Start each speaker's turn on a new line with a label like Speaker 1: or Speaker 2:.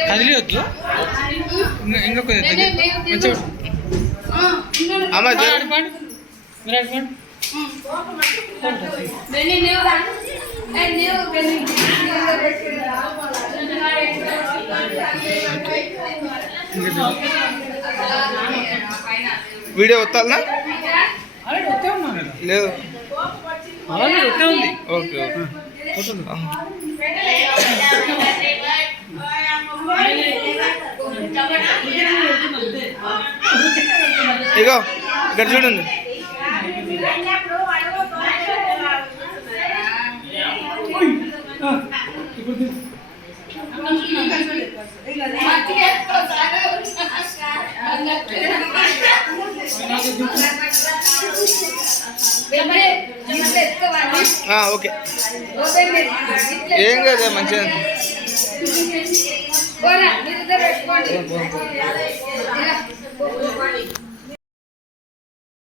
Speaker 1: కదిలియొద్దు. ఇంకా- మంచిగా
Speaker 2: అమ్మ
Speaker 1: పాడు, మీరు
Speaker 2: వీడియో వస్తానా లేదు.
Speaker 1: ఉంది.
Speaker 2: Okay okay. ఇగో ఇక్కడ చూడండి. ఆ, ఓకే. ఏం కదా మంచిగా.